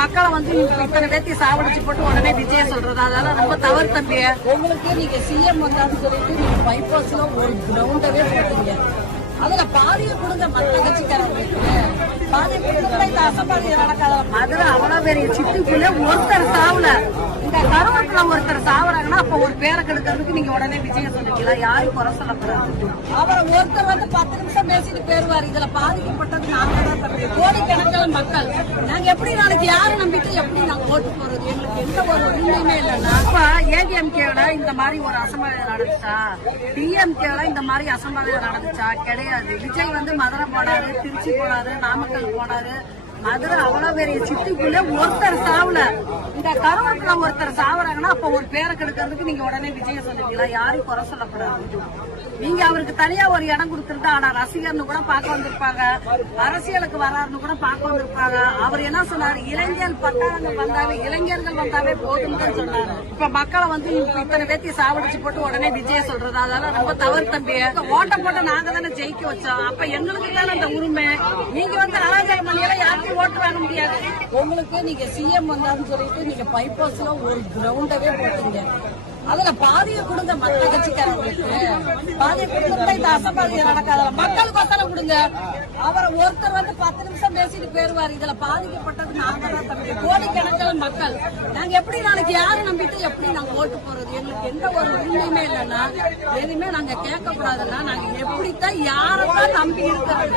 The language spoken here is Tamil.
மக்களை வந்து இத்தனை பேர்த்தி சாவடிச்சு போட்டு உடனே விஜய சொல்றது அதெல்லாம் ரொம்ப தவறு தம்பி. உங்களுக்கு நீங்க சிஎம் வந்தான்னு சொல்லிட்டு நீங்க பைபாஸ்ல ஒரு கிரவுண்டவே போட்டீங்க. அதுல பாதியை கொடுங்க மற்ற கட்சிக்காரங்களுக்கு. பாதியை கொடுத்தா இந்த அசம்பாதியம் நடக்காத. மதுரை அவ்வளவு பெரிய சிட்டுக்குள்ள ஒருத்தர் சாவல. இந்த கருவத்துல ஒருத்தர் சாவறாங்கன்னா அப்ப ஒரு பேரை கெடுக்கிறதுக்கு நீங்க உடனே விஜய சொல்லிக்கலாம். யாரும் குறை சொல்லக்கூடாது. அவரை ஒருத்தர் வந்து 10 நிமிஷம் பேசிட்டு பேருவாரு. இதுல பாதிக்கப்பட்டது நாங்க தான் தம்பி. கோடிக்கணக்கில் மக்கள். நாங்க எப்படி நாளைக்கு யாரை நம்பிட்டு எப்படி நாங்க ஓட்டு போறது? எங்களுக்கு எந்த ஒரு உரிமையுமே இல்லைன்னா அப்ப ஏடிஎம்கேட இந்த மாதிரி ஒரு அசம்பாவிதம் நடந்துச்சா? டிஎம்கேட இந்த மாதிரி அசம்பாவிதம் நடந்துச்சா? கிடையாது. விஜய் வந்து மதுரை போனாரு, திருச்சி போனாரு, நாமக்கல் போனாரு. மதுரை அவ்வளவு பெரிய சிட்டுக்குள்ள ஒருத்தர் சாவல. இந்த கருவத்துல ஒருத்தர் சாவறாங்கன்னா அப்ப ஒரு பேரை கெடுக்கிறதுக்கு நீங்க உடனே விஜய சொல்லிக்கலாம். யாரும் குறை சொல்லக்கூடாது. நீங்க அவருக்கு தனியா ஒரு இடம் கொடுத்துருந்தா ஆனா ரசிகர்னு கூட பார்க்க வந்திருப்பாங்க, அரசியலுக்கு வராருன்னு கூட பார்க்க வந்திருப்பாங்க. அவர் என்ன சொன்னாரு? இளைஞர் பட்டாளங்கள் வந்தாவே, இளைஞர்கள் வந்தாவே போதும்னு சொன்னாரு. இப்ப மக்களை வந்து இத்தனை பேர்த்தி சாவடிச்சு போட்டு உடனே விஜய சொல்றது அதெல்லாம் ரொம்ப தவறு தம்பி. ஓட்ட போட்டு நாங்க தானே ஜெயிக்க வச்சோம். அப்ப எங்களுக்கு தானே அந்த உரிமை. நீங்க வந்து அராஜகம் பண்ணியெல்லாம் யாருக்கும் ஓட்டு வாங்க முடியாது. உங்களுக்கு நீங்க சிஎம் வந்தான்னு சொல்லிட்டு நீங்க பைபாஸ்ல ஒரு கிரவுண்டவே போட்டீங்க. அதுல பாதியை கொடுங்க மற்ற கட்சிக்காரங்களுக்கு. பாதியை கொடுத்தா இந்த அசம்பாதியம் நடக்காத. மக்கள் பத்தனை கொடுங்க. அவரை ஒருத்தர் வந்து 10 நிமிஷம் பேசிட்டு பேருவாரு. இதுல பாதிக்கப்பட்டது நாங்க தான் தம்பி. கோடிக்கணக்கில் மக்கள். நாங்க எப்படி நாளைக்கு யாரை நம்பிட்டு எப்படி நாங்க ஓட்டு போறது? எங்களுக்கு எந்த ஒரு உரிமையுமே இல்லைன்னா எதுவுமே நாங்க கேட்க கூடாதுன்னா நாங்க எப்படித்தான் யாரைத்தான் நம்பி இருக்கிறது?